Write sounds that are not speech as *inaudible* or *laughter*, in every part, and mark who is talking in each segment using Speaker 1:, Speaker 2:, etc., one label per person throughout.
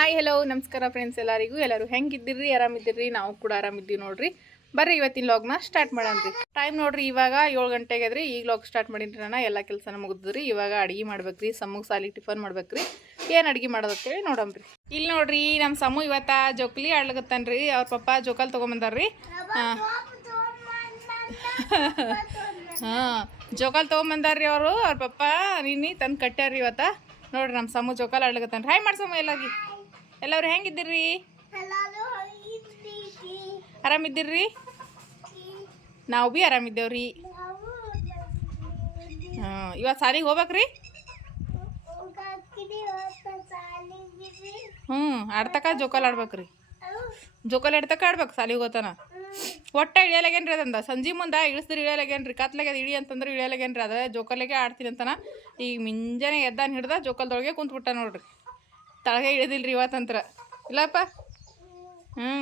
Speaker 1: Hi hello ನಮಸ್ಕಾರ friends ಎಲ್ಲರಿಗೂ. ಎಲ್ಲರೂ ಹೆಂಗಿದ್ದೀರಿ? ಆರಾಮಿದ್ದೀರಿ? ನಾವು ಕೂಡ ಆರಾಮಿದ್ದೀವಿ ನೋಡ್ರಿ. ಬರ್ರಿ ಇವತ್ತಿನ ಲಾಗ್ನ ಸ್ಟಾರ್ಟ್ ಮಾಡನ್ರಿ ಟೈಮ್ ನೋಡ್ರಿ, ಇವಾಗ ಏಳು ಗಂಟೆಗೆ ಅದ್ರಿ ಈಗ ಲಾಗ್ ಸ್ಟಾರ್ಟ್ ಮಾಡೀನಿ ನಾನು. ಎಲ್ಲ ಕೆಲಸನ ಮುಗಿದ್ರಿ. ಇವಾಗ ಅಡಿಗೆ ಮಾಡ್ಬೇಕ್ರಿ. ಸಮ್ಮಗೆ ಸಾಲಿ ಟಿಫನ್ ಮಾಡ್ಬೇಕ್ರಿ. ಏನು ಅಡಿಗೆ ಮಾಡೋದತ್ತೇಳಿ ನೋಡಮ್ರಿ ಇಲ್ಲಿ ನೋಡ್ರಿ ನಮ್ಮ ಸಮು ಇವತ್ತ ಜೋಕ್ಲಿ ರೀ ಅವ್ರ ಪಪ್ಪ ಜೋಕಾಲ್ ತೊಗೊಂಬಂದಾರ್ರಿ. ಹಾಂ. *laughs* ಹಾಂ. ಜೋಕಾಲ್ ತೊಗೊಂಬಂದಾರ್ರಿ ಅವರು. ಅವ್ರ ಪಪ್ಪ ನೀನು ತಂದು ಕಟ್ಟ್ಯಾರ್ರಿ ಇವತ್ತ. ನೋಡ್ರಿ ನಮ್ಮ ಸಮು ಜೋಕಾಲ್ ರೀ ಹಾಯ್ ಮಾಡ್ಸಮ್ಮ ಎಲ್ಲಾಗಿ ಎಲ್ಲರೂ ಹೆಂಗಿದ್ದೀರಿ? ಆರಾಮಿದ್ದೀರ್ರಿ ನಾವು ಭೀ ಆರಾಮಿದ್ದೇವ್ರಿ. ಹಾಂ ಇವತ್ತು ಸಾಲಿಗೆ ಹೋಗ್ಬೇಕ್ರಿ? ಹ್ಞೂ ಆಡ್ತಕ ಜೋಕಾಲ್ ಆಡ್ಬೇಕ್ರಿ. ಜೋಕಾಲ್ ಆಡ್ತಕ ಆಡ್ಬೇಕು ಸಾಲಿಗೆ ಹೋಗೋತನ. ಒಟ್ಟ ಇಳಿಯಲಾಗೇನ್ರಿ ಅದಂದ? ಸಂಜೆ ಮುಂದೆ ಇಳಿಸಿದ್ರೆ ಇಳಿಯಲಾಗೇನ್ರಿ? ಕತ್ಲಾಗ ಇಳಿ ಅಂತಂದ್ರೆ ಇಳಿಯಲಾಗೇನ್ರಿ? ಅದ ಜೋಕಾಲಿಗೆ ಆಡ್ತೀನಿ ಅಂತನ. ಈಗ ಮಿಂಜಾನೆ ಎದ್ದಾನ ಹಿಡ್ದ ಜೋಕಾಲ್ದೊಳಗೆ ಕುಂತ್ಬಿಟ್ಟ ನೋಡ್ರಿ. ತಳಗೆ ಇಳಿದಿಲ್ರಿ ಇವತ್ತಂತ್ರ. ಇಲ್ಲಪ್ಪ? ಹ್ಞೂ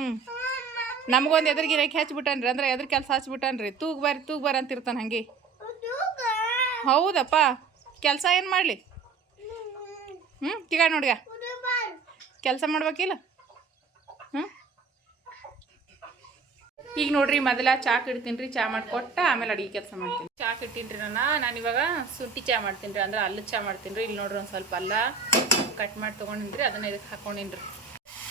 Speaker 1: ನಮಗೊಂದು ಎದುರಿಗೆ ಇರಕ್ಕೆ ಹಚ್ಬಿಟ್ಟನ್ರಿ, ಅಂದ್ರೆ ಎದ್ರ ಕೆಲಸ ಹಚ್ಬಿಟ್ಟನ್ರಿ. ತೂಗ್ ಬರ್ರಿ ತೂಗ್ ಬರ್ ಅಂತಿರ್ತಾನೆ ಹಂಗೆ. ಹೌದಪ್ಪ. ಕೆಲಸ ಏನು ಮಾಡಲಿ? ಹ್ಞೂ ತಿಗ ನೋಡ್ಗ. ಕೆಲಸ ಮಾಡ್ಬೇಕಿಲ್ಲ? ಈಗ ನೋಡ್ರಿ ಮೊದಲ ಚಾಕ್ ಇಡ್ತೀನಿ ರೀ, ಚಾ ಮಾಡ್ಕೊಟ್ಟ ಆಮೇಲೆ ಅಡಿಗೆ ಕೆಲಸ ಮಾಡ್ತೀನಿ. ಚಾಕ್ ಇಟ್ಟಿನಿ ರೀ ನಾನು ನಾನು ಇವಾಗ ಶುಂಠಿ ಚಾ ಮಾಡ್ತೀನಿ ರೀ ಅಂದ್ರೆ ಅಲ್ಲದ ಚಾ ಮಾಡ್ತೀನಿ ರೀ ಇಲ್ಲಿ ನೋಡ್ರಿ ಒಂದು ಸ್ವಲ್ಪ ಅಲ್ಲ ಕಟ್ ಮಾಡಿ ತೊಗೊಂಡಿನಿ ರೀ ಅದನ್ನ ಇದಕ್ಕೆ ಹಾಕೊಂಡಿನಿ ರೀ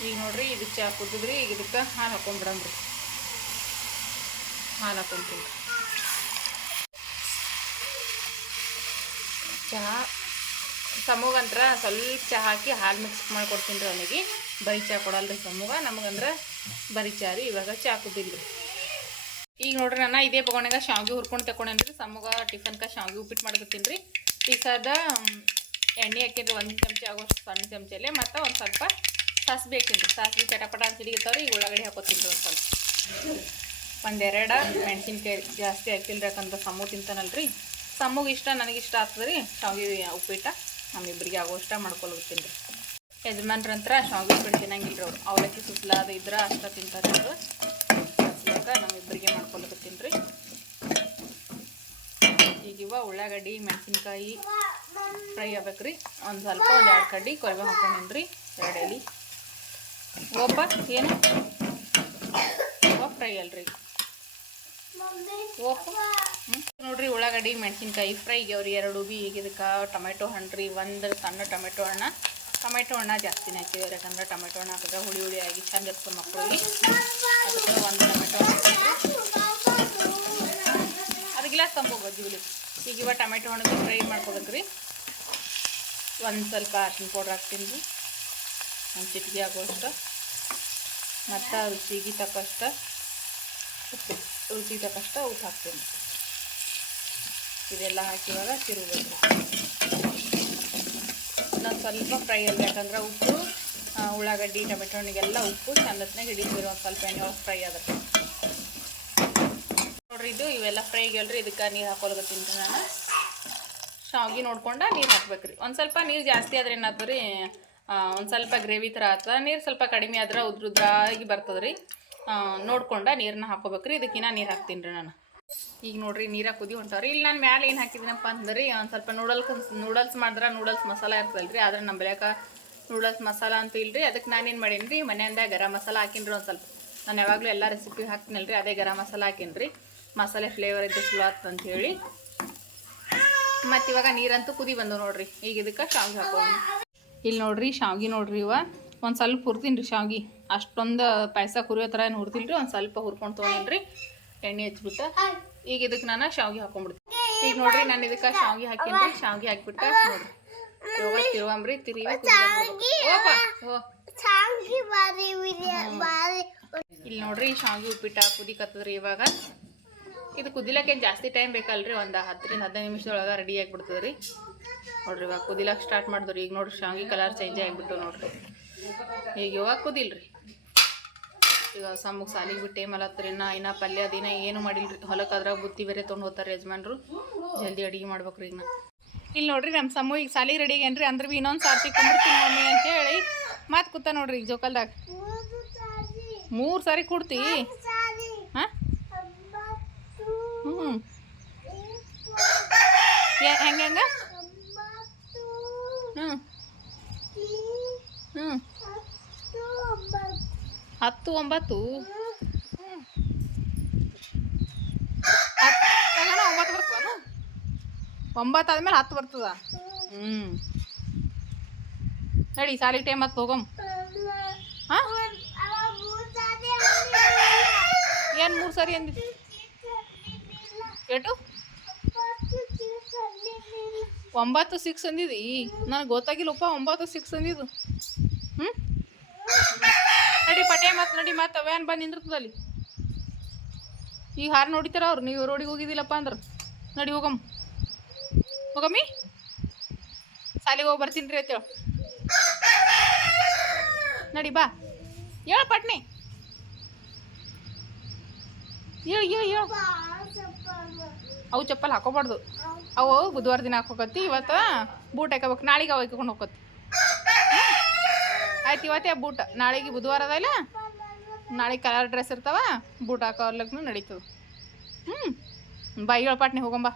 Speaker 1: ಈಗ ನೋಡ್ರಿ ಇದು ಚಾ ಕುದಿದ್ರಿ ಈಗ ಇದಕ್ಕೆ ಹಾಲು ಹಾಕೊಂಡ್ಬಿಡಮ್ರಿ ಹಾಲು ಹಾಕೊಂತೀನಿ. ಚಹಾ ಸಮೂಗಂತ್ರ ಸ್ವಲ್ಪ ಚಹಾ ಹಾಕಿ ಹಾಲು ಮಿಕ್ಸ್ ಮಾಡಿ ಕೊಡ್ತೀನಿ ರೀ ಅವನಿಗೆ. ಬರೀ ಚಹಾ ಕೊಡಲ್ಲ ರೀ ಸಮೂಗ, ನಮಗಂದ್ರೆ ಬರೀ ಚಹಾ ರೀ ಇವಾಗ ಚಾಕು ರೀ ಈಗ ನೋಡ್ರಿ ನಾನು ಇದೇ ಬಗೋಣಾಗ ಶಾವ್ಗೆ ಹುರ್ಕೊಂಡು ತಗೊಂಡೇನ್ರಿ ರೀ ಟಿಫನ್ಗೆ ಶಾವ್ಗೆ ಉಪ್ಪಿಟ್ಟು ಮಾಡ್ಕೊತೀನಿ ರೀ ಪೀಸಾದ ಎಣ್ಣೆ ಹಾಕಿದ್ರಿ ಒಂದು ಚಮಚ ಆಗೋಷ್ಟು ಸಣ್ಣ ಚಮಚಲ್ಲೇ ಮತ್ತು ಒಂದು ಸ್ವಲ್ಪ ಸಾಸಿವೆ ಹಾಕಿನ್ರಿ. ರೀ ಸಾಸಿವೆ ಚಟಪಟ ಅಂತ ಹಿಡಿಗತ್ತವ್ರಿ ಈಗ ಉಳ್ಳಾಗಡ್ಡಿ ಹಾಕೋತೀನಿ ರೀ ಒಂದು ಸ್ವಲ್ಪ. ಒಂದೆರಡು ಮೆಣಸಿನ್ಕಾಯಿ ಜಾಸ್ತಿ ಹಾಕಿಲ್ಲ ಯಾಕಂದ್ರೆ ಸಮೂ ತಿಂತಾನಲ್ರಿ. ಸಮೂಗೆ ಇಷ್ಟ ನನಗಿಷ್ಟ ಆಗ್ತದೆ ರೀ ಶಾವಿಗೆ ಉಪ್ಪಿಟ್ಟ ನಮ್ಮಿಬ್ಬರಿಗೆ ಆಗೋಷ್ಟ ಮಾಡ್ಕೊಳ್ತೀನಿ ರೀ ಯಜಮಾನ್ರಂತ್ರ ಶಾವಿಗೆ ಉಪ್ಪಿಟ್ಟು ತಿನ್ನಂಗಿಲ್ಲ ಅವ್ರು. ಅವಲಕ್ಕಿ ಸುತ್ತಲ ಅದು ಇದ್ರೆ ಅಷ್ಟ ತಿಂತಾರೆ ಅವರು. ಇವಾಗ ನಮ್ಮಿಬ್ಬರಿಗೆ ಮಾಡ್ಕೊಳಕತ್ತೀನಿ ರೀ ಈಗ ಇವ ಉಳ್ಳಾಗಡ್ಡಿ, ಮೆಣಸಿನ್ಕಾಯಿ ಫ್ರೈ ಆಗ್ಬೇಕು ಒಂದು ಸ್ವಲ್ಪ ಒಂದು ಎರಡು ಕಡ್ಡಿ ಕೊರಿಬೇವು ಹಾಕೊಂಡಿನಿ ರೀ ಎರಡು ಎಲೆ ಒಬ್ಬ ಏನು? ಒಬ್ಬ ಫ್ರೈ ಅಲ್ರಿ. ಓಪು ಹ್ಞೂ ನೋಡ್ರಿ ಉಳ್ಳಾಗಡ್ಡಿ, ಮೆಣಸಿನ್ಕಾಯಿ ಫ್ರೈಗೆ ಅವ್ರಿ ಎರಡು ಬಿ ಈಗ ಇದಕ್ಕೆ ಟೊಮೆಟೊ ಹಣ್ಣು ರೀ ಒಂದು ಸಣ್ಣ ಟೊಮೆಟೊ ಹಣ್ಣ. ಟೊಮೆಟೊ ಹಣ್ಣ ಜಾಸ್ತಿನೇ ಹಾಕಿದ್ದೀವಿ. ಯಾಕಂದ್ರೆ ಟೊಮೆಟೊ ಹಣ್ಣು ಹಾಕಿದ್ರೆ ಹುಳಿ ಹುಳಿ ಆಗಿ ಚಂದ ಇರ್ತದೆ ಮಕ್ಕಳಿಗೆ. ಅದಕ್ಕೆ ಒಂದು ಟೊಮೆಟೊ ಅದು ಗ್ಲಾಸ್ ತಂಬೋ ಜೀವಲಿ. ಈಗ ಇವಾಗ ಟೊಮೆಟೊ ಹಣ್ಣಿಗೆ ಫ್ರೈ ಮಾಡ್ಕೋಬೇಕು ರೀ ಒಂದು ಸ್ವಲ್ಪ ಅರ್ಶಿನ ಪೌಡ್ರ್ ಹಾಕ್ತೀನಿ. ರೀ ಒಂದು ಚಿಟಿಕೆ ಆಗುವಷ್ಟು. ಮತ್ತು ರುಚಿಗೆ ತಕ್ಕಷ್ಟು ಉಪ್ಪು. ರುಚಿಗೆ ತಕ್ಕಷ್ಟು ಉಪ್ಪು ಹಾಕ್ತೀನಿ. ಇದೆಲ್ಲ ಹಾಕಿವಾಗ ತಿರುಗಬೇಕು. ಇನ್ನೊಂದು ಸ್ವಲ್ಪ ಫ್ರೈ ಅಲ್ಲಿ ಯಾಕಂದ್ರೆ ಉಪ್ಪು ಉಳ್ಳಾಗಡ್ಡಿ, ಟೊಮೆಟೊ, ಹಣ್ಣಿಗೆಲ್ಲ ಉಪ್ಪು ಚಂದತ್ನಾಗ ಹಿಡಿತೀರಿ ಒಂದು ಸ್ವಲ್ಪ ಎಣ್ಣೆ ಒಳಗೆ ಫ್ರೈ ಆಗುತ್ತೆ. ನೋಡ್ರಿ, ಇದು ಇವೆಲ್ಲ ಫ್ರೈ ಗೆಲ್ರಿ ಇದಕ್ಕೆ ನೀರು ಹಾಕೊಳಕತ್ತೀನಿ ರೀ ನಾನು. ಶಾವಿಗೆ ನೋಡ್ಕೊಂಡು ನೀರು ಹಾಕ್ಬೇಕ್ರಿ. ಒಂದು ಸ್ವಲ್ಪ ನೀರು ಜಾಸ್ತಿ ಆದ್ರೆ ಏನಾದ್ರು ರೀ ಒಂದು ಸ್ವಲ್ಪ ಗ್ರೇವಿ ಥರ ಆಗ್ತದೆ ನೀರು ಸ್ವಲ್ಪ ಕಡಿಮೆ ಆದ್ರೆ ಉದ್ರ ಉದ್ರಾಗಿ ಬರ್ತದೆ ರೀ ನೋಡ್ಕೊಂಡು ನೀರನ್ನ ಹಾಕೋಬೇಕ್ರಿ, ಇದಕ್ಕಿನ್ನ ನೀರು ಹಾಕ್ತೀನಿ ರೀ ನಾನು. ಈಗ ನೋಡ್ರಿ ನೀರಾಗ ಕುದಿ ಹೊಂಟಾವ್ರಿ. ಇಲ್ಲಿ ನಾನು ಮ್ಯಾಲೆ ಏನು ಹಾಕಿದ್ದೀನಪ್ಪ ಅಂದ್ರೆ ಒಂದು ಸ್ವಲ್ಪ ನೂಡಲ್ಸ್ ನೂಡಲ್ಸ್ ಮಾಡಿದ್ರೆ ನೂಡಲ್ಸ್ ಮಸಾಲ ಇರ್ತಲ್ಲ ರೀ ಆದ್ರೆ ನಮ್ಮ ಬೆಳಕ ನೂಡಲ್ಸ್ ಮಸಾಲ ಅಂತ ಇಲ್ರಿ. ಅದಕ್ಕೆ ನಾನೇನು ಮಾಡೀನಿ ರೀ ಮನೆಯಿಂದ ಗರಂ ಮಸಾಲ ಹಾಕಿನ್ರಿ ಒಂದು ಸ್ವಲ್ಪ. ನಾನು ಯಾವಾಗಲೂ ಎಲ್ಲ ರೆಸಿಪಿ ಹಾಕ್ತೀನಲ್ರಿ, ಅದೇ ಗರಂ ಮಸಾಲ ಹಾಕಿನ್ರಿ. ಮಸಾಲೆ ಫ್ಲೇವರ್ ಇದ್ದು ಚಲೋ ಅಂತ ಹೇಳಿ. ಮತ್ತು ಇವಾಗ ನೀರಂತೂ ಕುದಿ ಬಂದು ನೋಡ್ರಿ. ಈಗ ಇದಕ್ಕೆ ಶಾವಿಗೆ ಹಾಕೋಣ. ಇಲ್ಲಿ ನೋಡ್ರಿ, ಶಾವಿಗೆ ನೋಡ್ರಿ ಇವ. ಒಂದು ಸ್ವಲ್ಪ ಹುರ್ತೀನಿ ರೀ ಶಾವ್ಗೆ. ಅಷ್ಟೊಂದು ಪಾಯಸ ಕುರಿಯೋ ಥರ ಏನು ಹುರ್ತಿಲ್ಲ ರೀ ಒಂದು ಸ್ವಲ್ಪ ಹುರ್ಕೊಂಡು ತೊಗೊಂಡ್ರಿ. ಎಣ್ಣೆ ಹಚ್ಬಿಟ್ಟು. ಈಗ ಇದಕ್ಕೆ ನಾನು ಶಾವ್ಗೆ ಹಾಕೊಂಡ್ಬಿಡ್ತೀನಿ. ಈಗ ನೋಡ್ರಿ ನಾನು ಇದಕ್ಕೆ ಶಾವ್ಗೆ ಹಾಕೀನಿ ಶಾವಿಗೆ ಹಾಕ್ಬಿಟ್ಟು ನೋಡ್ರಿ ತಿರುವಂಬ್ರಿ ಓ. ಇಲ್ಲಿ ನೋಡ್ರಿ ಶಾವ್ಗೆ ಉಪ್ಪಿಟ್ಟು ಕುದಿಕತ್ತದ್ರಿ ಇವಾಗ. ಇದು ಕುದಿಲಕ್ಕೆ ಜಾಸ್ತಿ ಟೈಮ್ ಬೇಕಲ್ರಿ? ಒಂದು ಹತ್ತರಿಂದ ಹದಿನೈದು ನಿಮಿಷದೊಳಗೆ ರೆಡಿ ಆಗಿಬಿಡ್ತದ್ರಿ. ನೋಡ್ರಿ ಇವಾಗ ಕುದಿಲಕ್ಕೆ ಸ್ಟಾರ್ಟ್ ಮಾಡಿದ್ರಿ ಈಗ ನೋಡ್ರಿ ಶಾವಿಗೆ ಕಲರ್ ಚೇಂಜ್ ಆಗಿಬಿಟ್ಟು ನೋಡ್ರಿ. ಈಗ ಇವಾಗ ಕುದಿಲ್ರಿ. ಈಗ ಸಮ್ಮಗ್ ಸಾಲಿಗೆ ಬಿಟ್ಟು ಮಲತ್ರಿ ಇನ್ನ ಇನ್ನ ಪಲ್ಯ ದಿನ ಏನು ಮಾಡಿಲ್ರಿ. ಹೊಲಕ್ಕೆ ಅದ್ರಾಗ ಬುತ್ತಿ ಬೇರೆ ತೊಗೊಂಡು ಹೋಗ್ತಾರೆ ಯಜಮಾನ್ರು. ಜಲ್ದಿ ಅಡುಗೆ ಮಾಡ್ಬೇಕ್ರಿ ಈಗ. ಇಲ್ಲಿ ನೋಡ್ರಿ ನಮ್ಮ ಸಮ್ಮು ಈಗ ಸಾಲಿಗೆ ರೆಡಿ ಏನ್ರಿ ಅಂದ್ರೆ ಭೀ ಇನ್ನೊಂದು ಸಾರ್ತಿ ಕುಂದಿರ್ತೀನಿ ಮಮ್ಮಿ ಅಂತ ಹೇಳಿ ಮತ್ತೆ ಕೂತ ನೋಡ್ರಿ ಈಗ ಜೋಕಲ್ದಾಗ. ಮೂರು ಸಾರಿ ಕೊಡ್ತಿ? ಹಾಂ? ಹ್ಞೂ ಹೆಂಗೆ ಹೆಂಗೆ? ಹ್ಞೂ ಹ್ಞೂ ಹತ್ತು ಒಂಬತ್ತು. ಒಂಬತ್ತು ಬರ್ತದ ಒಂಬತ್ತು ಆದ್ಮೇಲೆ ಹತ್ತು ಬರ್ತದ. ಹ್ಞೂ ಹೇಳಿ ಸಾಲಿ ಟೈಮ್ ಹತ್ತು ಹೋಗಮ್. ಹಾಂ? ಏನು ಮೂರು ಸರಿ ಅಂದಿ ಏಟು ಒಂಬತ್ತು ಸಿಕ್ಸ್ ಅಂದಿದಿ. ನನಗೆ ಗೊತ್ತಾಗಿಲ್ಲಪ್ಪ, ಒಂಬತ್ತು ಸಿಕ್ಸ್ ಅಂದಿದ್ದು ಹ್ಞೂ ನಡಿ ಪಟೆ ಮತ್ತೆ ನಡಿ ಮತ್ತೆ ವ್ಯಾನ್ ಬಂದು ನಿಂದಿರ್ತದಲ್ಲಿ? ಈಗ ಹಾರು ನೋಡಿತಾರ ಅವ್ರು, ನೀವು ರೋಡಿಗೆ ಹೋಗಿದ್ದಿಲ್ಲಪ್ಪ ಅಂದ್ರೆ. ನಡಿ ಹೋಗಮ್. ಹೋಗಮ್ಮಿ? ಸಾಲಿಗೆ ಹೋಗಿ ಬರ್ತೀನಿ ರೀ ಅಂತೇಳು. ನಡಿ ಬಾ. ಹೇಳ ಪಟ್ನಿ. ಹೇಳು ಹೇಳು ಹೇಳು. ಅವು ಚಪ್ಪಲ್ ಹಾಕೋಬಾರ್ದು. ಅವು ಬುಧವಾರ ದಿನ ಹಾಕೋಕತ್ತಿ, ಇವತ್ತು ಬೂಟ್ ಹಾಕೋಬೇಕು ನಾಳೆಗೆ ಅವು ಹಾಕೊಂಡು ಹೋಗತ್ತಿ ಆಯ್ತು ಇವತ್ತೇ ಬೂಟ್. ನಾಳೆಗೆ ಬುಧವಾರ ಅದಲ್ಲ ನಾಳೆಗೆ ಕಲರ್ ಡ್ರೆಸ್ ಇರ್ತಾವ, ಬೂಟ್ ಹಾಕೋರ್ಲಕ್ನು ನಡೀತದೆ ಹ್ಞೂ ಬಾಯಿ ಪಾಟ್ನಿ ಹೋಗಂಬ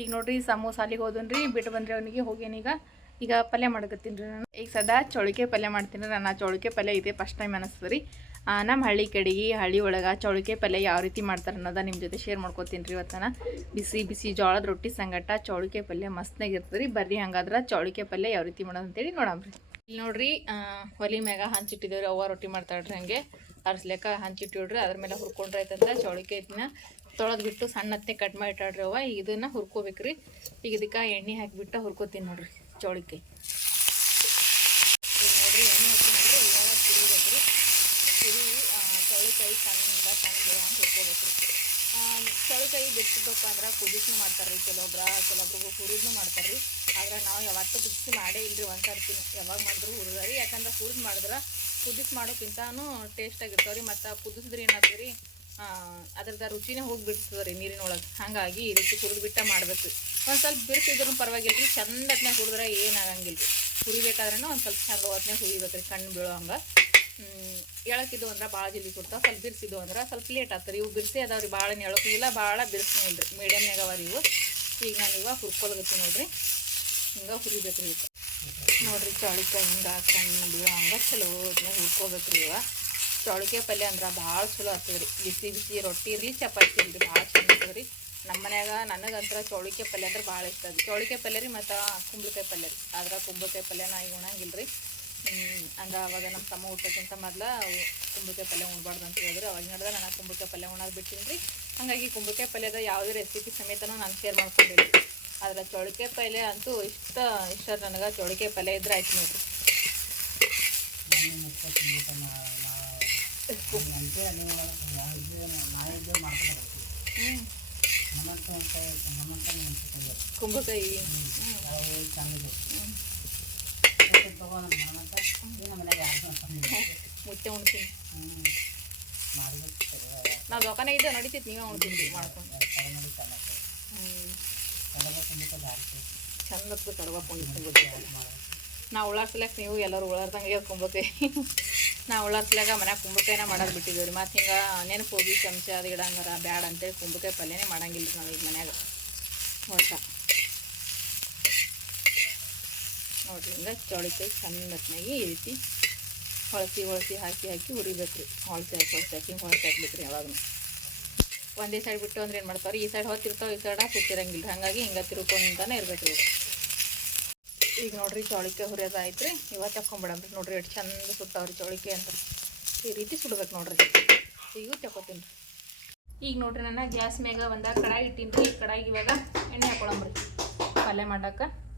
Speaker 1: ಈಗ ನೋಡ್ರಿ ಅಲ್ಲಿಗೆ ಹೋದನ್ರಿ ಬಿಟ್ಟು ಬಂದ್ರಿ ಅವನಿಗೆ ಹೋಗೇನೀಗ ಈಗ. ಪಲ್ಯ ಮಾಡಕತ್ತೀನಿ ರೀ ನಾನು. ಈಗ ಸದಾ ಚೌಳಿಕೆ ಪಲ್ಯ ಮಾಡ್ತೀನಿ ನಾನು. ಆ ಚೌಳಿಕೆ ಪಲ್ಯ ಇದೆ ಫಸ್ಟ್ ಟೈಮ್ ಅನಿಸ್ತದೆ ರೀ. ನಮ್ಮ ಹಳ್ಳಿ ಕಡೆಗೆ, ಹಳ್ಳಿ ಒಳಗೆ ಚೌಳಿಕೆ ಪಲ್ಯ ಯಾವ ರೀತಿ ಮಾಡ್ತಾರೆ ಅನ್ನೋದ ನಿಮ್ಮ ಜೊತೆ ಶೇರ್ ಮಾಡ್ಕೋತೀನಿ ರೀ ಇವತ್ತನ ಬಿಸಿ ಬಿಸಿ ಜೋಳದ ರೊಟ್ಟಿ ಸಂಗಟ ಚೌಳಿಕೆ ಪಲ್ಯ ಮಸ್ತ್ನಾಗ ಇರ್ತದೆ ರೀ. ಬರ್ರಿ ಹಂಗಾದ್ರೆ ಚೌಳಿಕೆ ಪಲ್ಯ ಯಾವ ರೀತಿ ಮಾಡೋದು ಅಂತೇಳಿ ನೋಡಮ್ರಿ ಇಲ್ಲಿ ನೋಡ್ರಿ ಒಲಿ ಮ್ಯಾಗ ಹಂಚಿಟ್ಟಿದ್ದೇವ್ರಿ ಅವ್ವ ರೊಟ್ಟಿ ಮಾಡ್ತಾಳ್ರಿ ಹಂಗೆ. ಅರ್ಸ್ಲೆಕ್ಕ ಹಂಚಿಟ್ಟಿಡ್ರಿ ಅದ್ರ ಮೇಲೆ ಹುರ್ಕೊಂಡ್ರೆ ಆಯ್ತಂದ್ರೆ ಚೌಳಿಕೆ ಇದನ್ನ ತೊಳೆದು ಬಿಟ್ಟು ಸಣ್ಣತ್ತೆ ಕಟ್ ಮಾಡಿ ಇಟ್ಟಾಳ್ರಿ ಅವ್ವ. ಇದನ್ನ ಹುರ್ಕೋಬೇಕ್ರಿ. ಈಗ ಇದಕ್ಕೆ ಎಣ್ಣೆ ಹಾಕಿಬಿಟ್ಟು ಹುರ್ಕೋತೀನಿ ನೋಡ್ರಿ ಚೌಳಿಕೆ ಈಗ ನೋಡ್ರಿ ಎಣ್ಣೆ ಹಾಕಿನಂದ್ರೆ ಇವಾಗ ತಿರುಗಬೇಕ್ರಿ ತಿರುಗಿ ಚೌಳಿಕಾಯಿ ಸಣ್ಣ ಸಣ್ಣ ಬೆಳಂಗೆ ಹುರ್ಕೋಬೇಕ್ರಿ ಚೌಳಿಕಾಯಿ ಬಿಟ್ಟಿದ್ದಪ್ಪ ಅಂದ್ರೆ ಕುದಿಸ್ನು ಮಾಡ್ತಾರೆ ಕೆಲವೊಬ್ರ, ಕೆಲವೊಬ್ರಿಗೂ ಹುರಿದ್ನು ಮಾಡ್ತಾರೆ ರೀ ಆದ್ರೆ ನಾವು ಯಾವತ್ತು ಕುದಿಸಿ ಮಾಡೇ ಇಲ್ರಿ, ಒಂದು ಸರ್ತಿ ಯಾವಾಗ ಮಾಡಿದ್ರು ಹುರಿದ್ರಿ, ಯಾಕಂದ್ರೆ ಹುರಿದು ಮಾಡಿದ್ರೆ ಕುದಿಸಿ ಮಾಡೋಕ್ಕಿಂತನೂ ಟೇಸ್ಟ್ ಆಗಿರ್ತಾವೆ ರೀ ಮತ್ತು ಕುದಿಸಿದ್ರೆ ಏನಾಗ್ತದೆ ರೀ ಅದ್ರದ್ದು ರುಚಿನೇ ಹೋಗಿಬಿಡ್ತದೆ ರೀ ನೀರಿನೊಳಗೆ. ಹಾಗಾಗಿ ಈ ರೀತಿ ಹುರಿದು ಬಿಟ್ಟ ಮಾಡ್ಬೇಕು ರೀ ಒಂದು ಸ್ವಲ್ಪ ಬಿರುಸಿದ್ರು ಪರವಾಗಿಲ್ಲ ರೀ ಚಂದ ಅದನ್ನ ಹುರಿದ್ರೆ ಏನಾಗಂಗಿಲ್ಲ ರೀ ಹುರಿಬೇಕಾದ್ರೂ ಒಂದು ಸ್ವಲ್ಪ ಚಂದ ಹೊತ್ನ್ಯಾಗ ಹುರಿಬೇಕು ರೀ ಕಣ್ಣು ಬೀಳೋ ಹಂಗೆ. ಎಳಕಿದ್ದು ಅಂದ್ರೆ ಭಾಳ ಜಲ್ದಿ ಕೊಡ್ತಾವೆ, ಸ್ವಲ್ಪ ಬಿರ್ಸಿದ್ದು ಅಂದ್ರೆ ಸ್ವಲ್ಪ ಲೇಟ್ ಆಗ್ತಾರೆ ಇವು ಬಿರ್ಸಿ ಅದಾವ್ರಿ ಭಾಳ ಎಳಕ್ಕೂ ಇಲ್ಲ ಭಾಳ ಬಿರ್ಸೂ ಇಲ್ಲ ರೀ ಮೀಡಿಯಮ್ನಾಗ ಅವ ರೀ ಇವು. ಈಗ ನಾನು ಇವಾಗ ಹುರ್ಕೊಳಗತ್ತೀನಿ ನೋಡ್ರಿ. ಹಿಂಗೆ ಹುರಿಬೇಕು ರೀ ನೋಡ್ರಿ ಚೌಳಿಕಾಯಿ ಹಿಂಗೆ ಸಣ್ಣ ಬೀಳೋ ಹಂಗೆ ಚಲೋ ಹುರ್ಕೋಬೇಕು ರೀ ಇವ. ಚೌಳಿಕಾಯಿ ಪಲ್ಯ ಅಂದ್ರೆ ಭಾಳ ಚಲೋ ಆಗ್ತದೆ ರೀ ಬಿಸಿ ಬಿಸಿ ರೊಟ್ಟಿ ಇರಲಿ, ಚಪಾತಿ ಇರಲಿ ಭಾಳ ಚಂದ ಆಗ್ತದೆ ರೀ ನಮ್ಮ ಮನ್ಯಾಗ ನನಗಂತ್ರ ಚೌಳಿಕಾಯಿ ಪಲ್ಯ ಅಂದ್ರೆ ಭಾಳ ಇಷ್ಟ ಅದು ಚೌಳಿಕಾಯಿ ಪಲ್ಯ ರೀ ಮತ್ತು ಕುಂಬಳಕಾಯಿ ಪಲ್ಯ ರೀ. ಆದ್ರೆ ಕುಂಬಳಕಾಯಿ ಪಲ್ಯ ನಾ ಈಗ ಉಣಂಗಿಲ್ಲ ರೀ ಅಂದ್ರೆ ಅವಾಗ ನಮ್ಮ ತಮ್ಮ ಊಟಕ್ಕಿಂತ ಮೊದ್ಲು ಕುಂಬಳಕಾಯಿ ಪಲ್ಯ ಉಣ್ಬಾರ್ದು ಅಂತ ಹೇಳಿದ್ರು. ಅವಾಗ ನೋಡಿದ್ರೆ ನಾನು ಕುಂಬಳಕಾಯಿ ಪಲ್ಯ ಉಣ್ಣೋದು ಬಿಟ್ಟಿನಿ ರೀ ಹಾಗಾಗಿ ಕುಂಬಳಕಾಯಿ ಪಲ್ಯದ ಯಾವುದೇ ರೆಸಿಪಿ ಸಮೇತನೂ ನಾನು ಶೇರ್ ಮಾಡ್ಕೊಂಡಿಲ್ಲ ಆದ್ರೆ ಚೌಳಿಕಾಯಿ ಪಲ್ಯ ಅಂತೂ ಇಷ್ಟ ಇಷ್ಟ ನನಗೆ ಚೌಳಿಕಾಯಿ ಪಲ್ಯ ಇದ್ರೆ ಆಯ್ತು ನೋಡ್ರಿ. ಕುಂಬಳಕಾಯಿ. ಹ್ಞೂ ಮುಟ್ಟೆ ಉಣ್ತೀನಿ. ನಾವು ದೊಕಾನ ಇದೆ ನಡೀತೈತಿ ನೀವೇ ಉಣ್ತೀನಿ ಮಾಡ್ಕೊಂಡು. ಚಂದ ನಾವು ಉಳ್ಳಾಡ್ಸ್ಲಾಕ ನೀವು ಎಲ್ಲರೂ ಉಳ್ಳಾರ್ದಂಗೆ ಕುಂಬಳಕಾಯಿ ನಾವು ಉಳ್ಳಾಡ್ಸ್ಲಾಗ ಮನ್ಯಾಗ ಕುಂಬಳಕಾಯಿನ ಮಾಡೋದು ಬಿಟ್ಟಿದ್ದೀವಿ ರೀ ಮತ್ತು ಹಿಂಗೆ ನೆನಪು ಹೋಗಿ, ಚಮಚ ಅದು ಇಡಂಗಾರ ಬ್ಯಾಡ ಅಂತೇಳಿ ಕುಂಬಕಾಯಿ ಪಲ್ಯನೇ ಮಾಡಂಗಿಲ್ಲ ನಾವು ಈಗ ಮನ್ಯಾಗ. ಹೊಸ ನೋಡ್ರಿ ಹಿಂಗೆ ಚೌಳಿಕಾಯಿ ಚಂದತ್ನಾಗಿ ಈ ರೀತಿ ಹೊಳಸಿ ಹೊಳಸಿ ಹಾಕಿ ಹಾಕಿ ಹುರಿಬೇಕು ರೀ ಹೊಳಸಿ ಹಾಕಿ ಹೊಳಸಿ ಹಾಕಿ ಹೊಳಸಿ ಹಾಕ್ಬೇಕು ರೀ ಯಾವಾಗೂ ಒಂದೇ ಸೈಡ್ ಬಿಟ್ಟು ಅಂದ್ರೆ ಏನು ಮಾಡ್ತಾರೆ ಈ ಸೈಡ್ ಹೊತ್ತಿರ್ತಾವೆ, ಈ ಸೈಡ್ ಸುತ್ತಿರಂಗಿಲ್ಲ ಹಾಗಾಗಿ ಹಿಂಗೆ ತಿರ್ಕೊಂತಾನೆ ಇರ್ಬೇಕು ರೀ ಈಗ ನೋಡ್ರಿ ಚೌಳಿಕಾಯಿ ಹುರಿಯೋದು ಆಯ್ತು ರೀ ಇವತ್ತು ತಕ್ಕೊಂಬಿಡಂಬ್ರಿ ನೋಡ್ರಿ ಎಷ್ಟು ಚಂದ ಸುತ್ತಾವ್ರಿ ಚೌಳಿಕಾಯಿ ಅಂತ. ಈ ರೀತಿ ಸುಡ್ಬೇಕು ನೋಡ್ರಿ. ಈಗ ತಗೋತೀನಿ ಈಗ ನೋಡ್ರಿ ನಾನು ಗ್ಯಾಸ್ ಮ್ಯಾಗ ಒಂದು ಕಡಾಯಿ ಇಟ್ಟೀನಿ ರೀ ಕಡಾಯಿಗೆ ಇವಾಗ ಎಣ್ಣೆ ಹಾಕೊಳಂಬ್ರಿ. ಪಲ್ಯ ಮಾಡಕ್ಕೆ ಹೇ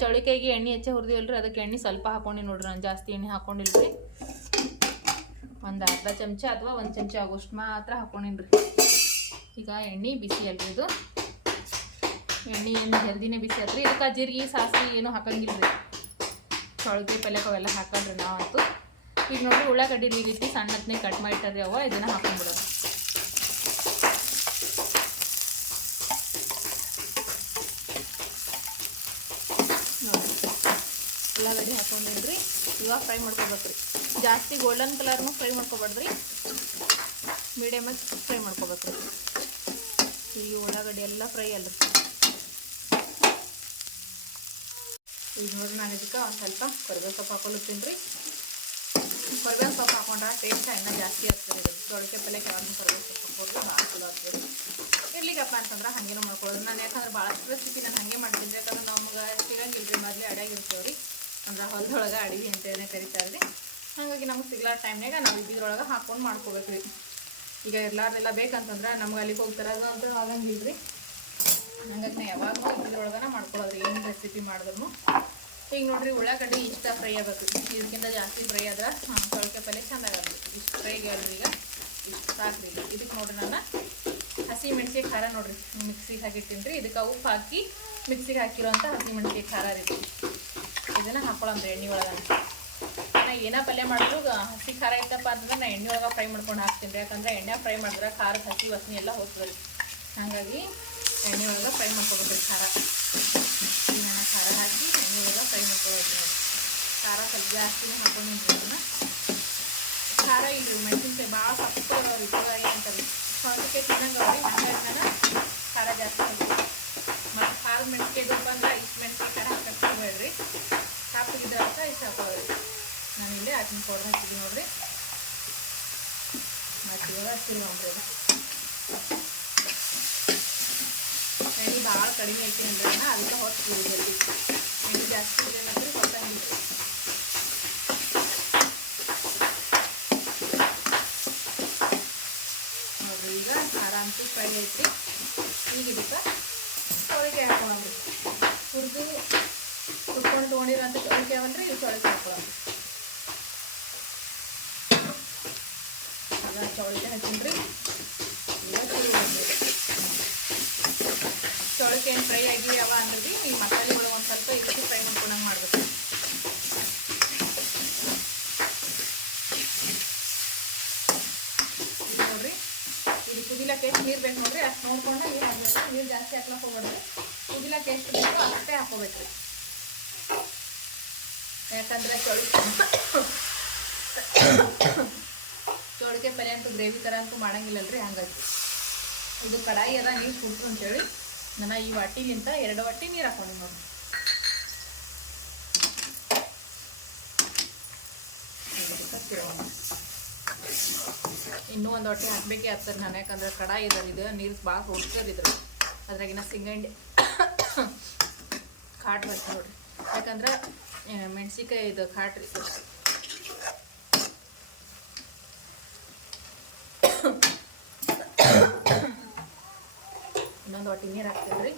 Speaker 1: ಚೌಳಿಕಾಯಿಗೆ ಎಣ್ಣೆ ಹೆಚ್ಚೆ ಹುರಿದಿವಲ್ರಿ, ಅದಕ್ಕೆ ಎಣ್ಣೆ ಸ್ವಲ್ಪ ಹಾಕೊಂಡು ನೋಡ್ರಿ, ನಾನು ಜಾಸ್ತಿ ಎಣ್ಣೆ ಹಾಕೊಂಡಿಲ್ಲ ರೀ ಒಂದು ಅರ್ಧ ಚಮಚ ಅಥವಾ ಒಂದು ಚಮಚ ಆಗೋಷ್ಟು ಮಾತ್ರ ಹಾಕೊಂಡಿನ್ರಿ. ಈಗ ಎಣ್ಣೆ ಬಿಸಿ ಅಲ್ರಿ ಇದು. ಎಣ್ಣೆ ಏನು ಜಲ್ದಿನೇ ಬಿಸಿ ಆತ್ರಿ ಇದಕ್ಕೆ ಜೀರಿಗೆ, ಸಾಸಿವೆ ಏನೂ ಹಾಕಂಗಿಲ್ಲ ರೀ ಚೌಳಿಕಾಯಿ ಪಲ್ಯಕ್ಕೆ ಅವೆಲ್ಲ ಹಾಕಲ್ರಿ ನಾವಂತೂ. ಈಗ ನೋಡ್ರಿ ಉಳ್ಳಾಗಡ್ಡಿ ಈ ರೀತಿ ಸಣ್ಣತ್ನೇ ಕಟ್ ಮಾಡಿಟ್ಟಾರ್ರಿ ಅವ ಇದನ್ನು ಹಾಕೊಂಡ್ಬಿಡೋದು ನೋಡ್ರಿ ಉಳ್ಳಾಗಡ್ಡಿ ರೀ ಇವಾಗ ಫ್ರೈ ಮಾಡ್ಕೊಬೇಕ್ರಿ. ಜಾಸ್ತಿ ಗೋಲ್ಡನ್ ಕಲರ್ನು ಫ್ರೈ ಮಾಡ್ಕೊಬಾರ್ದ್ರಿ ಮೀಡಿಯಮಾಗಿ ಫ್ರೈ ಮಾಡ್ಕೊಬೇಕ್ರಿ. ಈ ಉಳ್ಳಾಗಡ್ಡೆ ಎಲ್ಲ ಫ್ರೈ ಅಲ್ಲ ಈಗ ನೋಡಿ ನಾನು ಇದಕ್ಕೆ ಒಂದು ಸ್ವಲ್ಪ ಕರಿಬೇವು ಸೊಪ್ಪು ಹಾಕೊಳುತ್ತೀನಿ ರೀ ಕೊರಿಬೇವು ಸೊಪ್ಪು ಹಾಕೊಂಡ್ರೆ ಟೇಸ್ಟ್ ಇನ್ನೂ ಜಾಸ್ತಿ ಆಗ್ತದೆ ರೀ ತೊಳಕೆ ಪಲ್ಲೆ ಕೆಳಗಿನ ಕರ್ಬೇವು ಸೊಪ್ಪು ಹಾಕೋದು ಭಾಳ ಚಲೋ ಆಗ್ತದೆ. ಇರ್ಲಿಕ್ಕಪ್ಪ ಅಂತಂದ್ರೆ ಹಂಗೇನು ಮಾಡ್ಕೊಳ್ಳೋದು ನಾನು ಯಾಕಂದ್ರೆ ಭಾಳಷ್ಟು ರೆಸಿಪಿ ನಾನು ಹಂಗೆ ಮಾಡ್ತೀನಿ. ಯಾಕಂದ್ರೆ ನಮ್ಗೆ ಸಿಗಂಗಿಲ್ಲ ರೀ ಮೊದಲೇ ಅಡ್ಯಾಗಿರ್ತೀವಿ ರೀ ಅಂದ್ರೆ ಹೊಲದೊಳಗೆ ಅಡಿಗೆ ಅಂತೇಳಿ ಕರಿತಾರೆ ರೀ ಹಾಗಾಗಿ ನಮ್ಗೆ ಸಿಗ್ಲಾರ ಟೈಮ್ನಾಗ ನಾವು ಇದ್ರೊಳಗೆ ಹಾಕೊಂಡು ಮಾಡ್ಕೋಬೇಕು ರೀ ಈಗ ಇರ್ಲಾರ್ದೆಲ್ಲ ಬೇಕಂತಂದ್ರೆ ನಮ್ಗೆ ಅಲ್ಲಿಗೆ ಹೋಗ್ತಾರೆ ಅದು ಅಂತ ಆಗಂಗಿಲ್ಲ ರೀ ಹಂಗಾಗಿ ನಾ ಯಾವಾಗಲೂ ಇದ್ರೊಳಗನ ಮಾಡ್ಕೊಳ್ಳೋದು ಏನು ರೆಸಿಪಿ ಮಾಡಿದ್ರು ಈಗ ನೋಡಿರಿ ಉಳ್ಳಾಗಡ್ಡಿ ಇಷ್ಟ ಫ್ರೈ ಆಗಬೇಕು. ಇದಕ್ಕಿಂತ ಜಾಸ್ತಿ ಫ್ರೈ ಆದ್ರೆ ತೊಳಕೆ ಪಲ್ಯ ಚೆಂದ ಆಗಬೇಕು ಇಷ್ಟು ಫ್ರೈಗೆ ಅಲ್ರಿ ಈಗ. ಇಷ್ಟು ಸಾಕ್ರಿ. ಇದಕ್ಕೆ ನೋಡ್ರಿ ನಾನು ಹಸಿ ಮೆಣಸಿಗೆ ಖಾರ ನೋಡ್ರಿ. ಮಿಕ್ಸಿಗೆ ಹಾಕಿಟ್ಟಿನಿ ರೀ ಇದಕ್ಕೆ ಉಪ್ಪು ಹಾಕಿ ಮಿಕ್ಸಿಗೆ ಹಾಕಿರೋಂಥ ಹಸಿ ಮೆಣಸಿಗೆ ಖಾರ ರೀ. ಇದನ್ನ ಹಾಕೊಳ್ಳೋಣ್ರಿ ಎಣ್ಣೆ ಒಳಗೆ ನಾ ಏನ ಪಲ್ಯ ಮಾಡಿದ್ರು ಹಸಿ ಖಾರ ಇತ್ತಪ್ಪ ಅಂತಂದ್ರೆ ನಾ ಎಣ್ಣೆ ಒಳಗೆ ಫ್ರೈ ಮಾಡ್ಕೊಂಡು ಹಾಕ್ತೀನಿ ರೀ. ಯಾಕಂದ್ರೆ ಎಣ್ಣೆ ಫ್ರೈ ಮಾಡಿದ್ರೆ ಖಾರ, ಹಸಿ ವಸನಿ ಎಲ್ಲ ಹೋಗ್ತದೆ ಹಾಗಾಗಿ ಎಣ್ಣೆ ಒಳಗೆ ಫ್ರೈ ಮಾಡ್ಕೊಬೇಕ್ರಿ ಖಾರ. ಖಾರ ಹಾಕಿ ಎಣ್ಣೆ ಒಳಗೆ ಫ್ರೈ ಮಾಡ್ಕೊಬೇಕು ಖಾರ ಸ್ವಲ್ಪ ಜಾಸ್ತಿನೇ ಹಾಕೊಂಡು ಅದನ್ನ. ಖಾರ ಇಲ್ರಿ, ಮೆಣಸಿನ್ಕಾಯಿ ಭಾಳ ಸಪ್ಪು ಅವ್ರಿ ಚಲೋ ಅಂತಾರೆ ಸೌತೆಕಾಯಿ ತಿನ್ನಂಗೆ ಖಾರ ಜಾಸ್ತಿ ಹಾಕ್ತೀನಿ ಮತ್ತು ಖಾರದ ಮೆಣಸಿನ್ಕಾಯಿ ಖಾರ ಹಾಕಕ್ಕೆ ಹೋಗ್ಬೇಡ್ರಿ ಕಾಪಿಗಿದ್ರೆ ಅಂತ ಇಷ್ಟು ಹಾಕೋದ್ರಿ ಹಾಕಿನ ಪೌಡ್ರ್ ಹಾಕಿದ್ದೀನಿ ನೋಡ್ರಿ. ಮತ್ತು ಇವಾಗ ಹಚ್ಚಿರಿ ನೋಡ್ರಿ ಎಣ್ಣೆ ಭಾಳ ಕಡಿಮೆ ಐತಿ ಅಂದ್ರೆ ಅದಕ್ಕೆ ಹೊತ್ತು ಜಲ್ದಿ ಎಣ್ಣೆ ಜಾಸ್ತಿ ಇದೆ ಕೊಟ್ಟಂಗಿಲ್ಲ ನೋಡ್ರಿ, ಈಗ ಆರಾಮ್ಸಿ ಅಂತೂ ಫ್ರೈ ಐತಿ ಈಗ ಇದಕ್ಕೆ ಚೌಳಿಕಾಯಿ ಹಾಕೊಳ್ಳೋಣ್ರಿ ಹುರಿದು ತೊಗೊಂಡಿರೋ ತೊಗೊಂಡಿರೋಂಥ ಚೌಳಿಕಾಯಿ ಅವನ್ರಿ ಇವು ಚೌಳಿಕಾಯಿ ಹಾಕೊಳ್ಳೋಣ ಅದ ಹಚ್ಚೀನಿ ರೀ ಚೌಳಿಕೆ ಏನು ಫ್ರೈ ಆಗಿ ಅವ ಅಂದ್ರೆ ಈ ಮಸಾಲೆ ಒಳಗೆ ಒಂದು ಸ್ವಲ್ಪ ಇದಕ್ಕೆ ಫ್ರೈ ಮಾಡ್ಕೊಂಡಂಗೆ ಮಾಡಬೇಕು. ಇದು ಕುದಿಲಕ್ಕೆ ಎಷ್ಟು ನೀರು ಬೇಕು ನೋಡ್ರಿ, ಅಷ್ಟು ನೋಡ್ಕೊಂಡು ನೀರು ಹಾಕ್ಬೇಕು. ನೀರು ಜಾಸ್ತಿ ಹಾಕ್ಲಕ್ಕೆ ಹೋಗ್ಬೇಡ್ರಿ ಕುದಿಲಕ್ಕೆ ಎಷ್ಟು ಬೇಕೋ ಅಷ್ಟೇ ಹಾಕೋಬೇಕ್ರಿ ಯಾಕಂದ್ರೆ ಚೌಳಿ ಚೌಳಿಕಾಯಿ ಪಲ್ಯ ಅಂತೂ ಗ್ರೇವಿ ಥರ ಅಂತೂ ಮಾಡಂಗಿಲ್ಲಲ್ರಿ ಹಂಗಾಗಿ ಇದು ಕಡಾಯಿ ಅದ, ನೀರು ಕುಡ್ತು ಅಂತೇಳಿ ನಾನು ಈ ವಾಟಿಗಿಂತ ಎರಡು ವಾಟಿ ನೀರು ಹಾಕೊಂಡು ನೋಡಿ ಇನ್ನೂ ಒಂದು ಹೊಟ್ಟೆ ಹಾಕ್ಬೇಕೇ ಆಗ್ತದೆ ನಾನು, ಯಾಕಂದ್ರೆ ಕಡಾಯಿ ಇದ್ದಾರೆ ಇದು, ನೀರು ಭಾಳ ಹೊಡ್ತಿದ್ರು ಅದ್ರಾಗಿನ ಸಿಂಗಂಡಿ *coughs* ಕಾಟ್ ಬರ್ತದೆ ನೋಡಿರಿ. ಯಾಕಂದ್ರೆ ಮೆಣಸಿಕಾಯಿ ಇದು ಖಾಟ್ ಇದು. ಹೊಟ್ಟೆ ನೀರು ಹಾಕ್ತೇವೆ ರೀ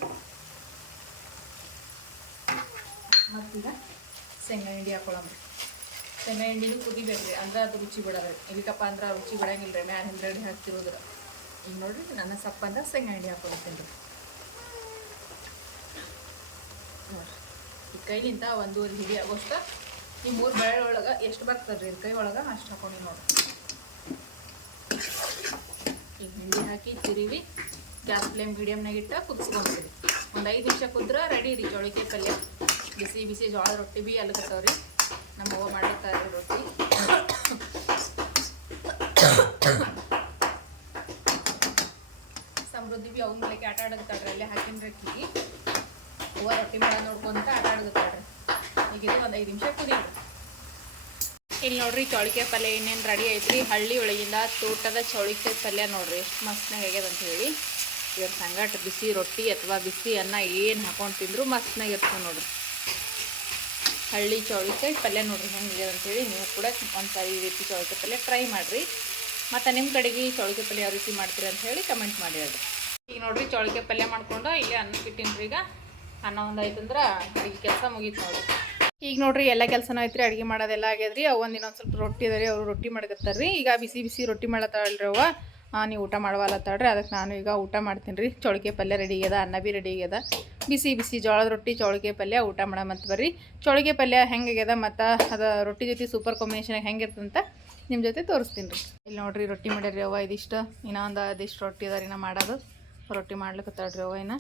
Speaker 1: ಮತ್ತೀಗ ಶೇಂಗಾ ಹಿಂಡಿ ಹಾಕೊಳ್ಳೋಣ. ಶೇಂಗಾ ಹಿಂಡಿನೂ ಕುದಿಬೇಕು ರೀ ಅಂದ್ರೆ ಅದು ರುಚಿ ಬಿಡೋದು ಇದಕ್ಕಪ್ಪ ಅಂದ್ರೆ ರುಚಿ ಬಿಡಂಗಿಲ್ಲ ರೀ ಮ್ಯಾಲ ಹಿಂದ್ಗಡೆ ಹಾಕ್ತಿರೋದ್ರ ಈಗ ನೋಡ್ರಿ, ನನ್ನ ಸಪ್ಪ ಅಂದ್ರೆ ಶೇಂಗಾ ಹಿಂಡಿ ಹಾಕೊಳ್ತೀನಿ. ರೀ ಈ ಕೈಲಿಂದ ಒಂದೂವರೆ ಹಿಡಿ ಆಗೋಷ್ಟು ಈ ಮೂರು ಬೆಳೆ ಒಳಗೆ ಎಷ್ಟು ಬರ್ತದೆ ರೀ ಕೈ ಒಳಗೆ ಅಷ್ಟು ಹಾಕೊಂಡು ನೋಡಿ ಈಗ ಹಿಂಡಿ ಹಾಕಿ ತಿರುವಿ. ಗ್ಯಾಸ್ ಫ್ಲೇಮ್ ಮೀಡಿಯಮ್ನಾಗ ಇಟ್ಟು ಕುದಿಸ್ಕೊಂಬಿಡ್ರಿ ಒಂದು ಐದು ನಿಮಿಷ ಕುದ್ರೆ ರೆಡಿ ರೀ ಚೌಳಿಕಾಯಿ ಪಲ್ಯ. ಬಿಸಿ ಬಿಸಿ ಜೋಳ ರೊಟ್ಟಿ ಬಿ ಅಲ್ಕತ್ತವ್ರಿ ನಮ್ಮ ಅವ್ವ ಮಾಡಿರ್ತಾರೆ ರೊಟ್ಟಿ. ಸಮೃದ್ಧಿ ಬಿ ಅವ್ನ ಮೇಲೆ ಆಟ ಆಡಕತ್ತಾಳ್ರಿ ಅಲ್ಲೇ ಹಾಕಿನ ರೊಟ್ಟಿ. ಅವ್ವ ರೊಟ್ಟಿ ಮಾಡ ನೋಡ್ಕೊಂತ ಆಟ ಆಡಕತ್ತಾಳ್ರಿ ಈಗ ಇದು ಒಂದು ಐದು ನಿಮಿಷ ಕುದೀರಿ. ಇಲ್ಲಿ ನೋಡ್ರಿ ಚೌಳಿಕಾಯಿ ಪಲ್ಯ ಇನ್ನೇನು ರೆಡಿ ಐತ್ರಿ. ಹಳ್ಳಿ ಒಳಗಿಂದ ತೋಟದ ಚೌಳಿಕಾಯಿ ಪಲ್ಯ ನೋಡ್ರಿ. ಎಷ್ಟು ಮಸ್ತ್ನಾಗ ಹೇಗ್ಯದಂತ ಹೇಳಿ. ಇವ್ರ ಸಂಗಟ ಬಿಸಿ ರೊಟ್ಟಿ ಅಥವಾ ಬಿಸಿ ಅನ್ನ ಏನು ಹಾಕೊಂಡು ತಿಂದರೂ ಮಸ್ತ್ನಾಗ ಇರ್ತದೆ ನೋಡ್ರಿ. ಹಳ್ಳಿ ಚೌಳಿಕಾಯಿ ಪಲ್ಯ ನೋಡ್ರಿ ಹೆಂಗಿದೆ ಅಂತೇಳಿ ನೀವು ಕೂಡ ಒಂದ್ಸಾರಿ ಈ ರೀತಿ ಚೌಳಿಕಾಯಿ ಪಲ್ಯ ಟ್ರೈ ಮಾಡಿರಿ. ಮತ್ತು ನಿಮ್ಮ ಕಡೆಗೆ ಚೌಳಿಕಾಯಿ ಪಲ್ಯ ಯಾವ ರೀತಿ ಮಾಡ್ತೀರಿ ಅಂತ ಹೇಳಿ ಕಮೆಂಟ್ ಮಾಡಿ ಅದು ಈಗ ನೋಡ್ರಿ ಚೌಳಿಕಾಯಿ ಪಲ್ಯ ಮಾಡ್ಕೊಂಡು ಇಲ್ಲೇ ಅನ್ನಕ್ಕೆ ಈಗ. ಅನ್ನ ಒಂದು ಆಯ್ತಂದ್ರೆ ಅಡುಗೆ ಕೆಲಸ ಮುಗೀತು ನೋಡ್ರಿ. ಈಗ ನೋಡ್ರಿ ಎಲ್ಲ ಕೆಲಸನೂ ಐತ್ರಿ ಅಡುಗೆ ಮಾಡೋದೆಲ್ಲ ಆಗ್ಯದ್ರಿ. ಒಂದಿನ ಒಂದು ಸ್ವಲ್ಪ ರೊಟ್ಟಿ ಅದ ರೀ ಅವ್ರು ರೊಟ್ಟಿ ಮಾಡ್ಕತ್ತಾರ್ರಿ. ಈಗ ಬಿಸಿ ಬಿಸಿ ರೊಟ್ಟಿ ಮಾಡತ್ತಾಳ್ರಿ ಅವ್ವ. ಆ, ನೀವು ಊಟ ಮಾಡವಲ್ಲತ್ತಾಳ್ರಿ ಅದಕ್ಕೆ ನಾನು ಈಗ ಊಟ ಮಾಡ್ತೀನಿ ರೀ. ಚೌಳಿಕೆ ಪಲ್ಯ ರೆಡಿ ಆಗ್ಯದ, ಅನ್ನ ಬಿ ರೆಡಿ ಆಗ್ಯದ. ಬಿಸಿ ಬಿಸಿ ಜೋಳದ ರೊಟ್ಟಿ ಚೌಳಿಕೆ ಪಲ್ಯ ಊಟ ಮಾಡಮಂತ ಬರ್ರಿ. ಚೌಳಿಗೆ ಪಲ್ಯ ಹೆಂಗಾಗ್ಯದ ಮತ್ತು ಅದು ರೊಟ್ಟಿ ಜೊತೆ ಸೂಪರ್ ಕಾಂಬಿನೇಷನ್ ಅಂತ ನಿಮ್ಮ ಜೊತೆ ತೋರಿಸ್ತೀನಿ ರೀ. ಇಲ್ಲಿ ನೋಡಿರಿ ರೊಟ್ಟಿ ಮಾಡ್ಯಾರಿ ಅವ್ವ, ಇದಿಷ್ಟು. ಇನ್ನೊಂದು ಅದಿಷ್ಟು ರೊಟ್ಟಿ ಅದ ರೀ ನಾ ಮಾಡೋದು. ರೊಟ್ಟಿ ಮಾಡ್ಲಿಕ್ಕತ್ತಾಳ್ರಿ ಅವ್ವ ಇನ್ನ.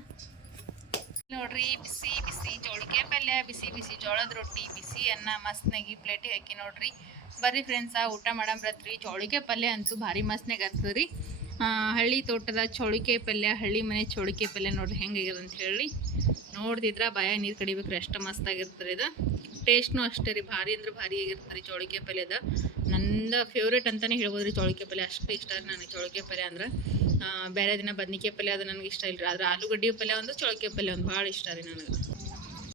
Speaker 1: ನೋಡ್ರಿ ಬಿಸಿ ಬಿಸಿ ಜೋಳಿಗೆ ಪಲ್ಯ, ಬಿಸಿ ಬಿಸಿ ಜೋಳದ ರೊಟ್ಟಿ, ಬಿಸಿ ಅನ್ನ ಮಸ್ತ್ನಾಗಿ ಪ್ಲೇಟಿಗೆ ಹಾಕಿ ನೋಡ್ರಿ. ಬರ್ರಿ ಫ್ರೆಂಡ್ಸ ಊಟ ಮಾಡಂಬ್ರತ್ರಿ ಚೌಳಿಕೆ ಪಲ್ಯ ಅಂತೂ ಭಾರಿ ಮಸ್ತ್ನಾಗ ಆಗ್ತದೆ ರೀ. ಹಳ್ಳಿ ತೋಟದ ಚೌಳಿಕೆ ಪಲ್ಯ, ಹಳ್ಳಿ ಮನೆ ಚೌಳಿಕೆ ಪಲ್ಯ ನೋಡ್ರಿ ಹೆಂಗಾಗ್ಯದ ಅಂತ ಹೇಳಿ. ನೋಡ್ದಿದ್ರ ಬಾಯ ನೀರು ಕಡಿಬೇಕ್ರಿ ಅಷ್ಟು ಮಸ್ತಾಗಿರ್ತದೆ ಇದು. ಟೇಸ್ಟ್ನೂ ಅಷ್ಟೇ ರೀ, ಭಾರಿ ಅಂದ್ರೆ ಭಾರಿ ಆಗಿರ್ತಾರೆ ರೀ ಚೌಳಿಕೆ ಪಲ್ಯದ ನಂದು ಫೇವ್ರೇಟ್ ಅಂತಲೇ ಹೇಳ್ಬೋದು ರೀ ಚೌಳಿಕಾಯಿ ಪಲ್ಯ, ಅಷ್ಟು ಇಷ್ಟ ರೀ ನನಗೆ ಚೌಳಿಕಾಯಿ ಪಲ್ಯ ಅಂದ್ರೆ. ಬೇರೆ ದಿನ ಬದ್ನಿಕಾಯಿ ಪಲ್ಯ ಅದು ನನಗೆ ಇಷ್ಟ ಇಲ್ಲ ರೀ ಆದ್ರೆ ಆಲೂಗಡ್ಡೆ ಪಲ್ಯ ಒಂದು ಚೌಳಿಕೆ ಪಲ್ಯ ಒಂದು ಭಾಳ ಇಷ್ಟ ರೀ ನನಗೆ.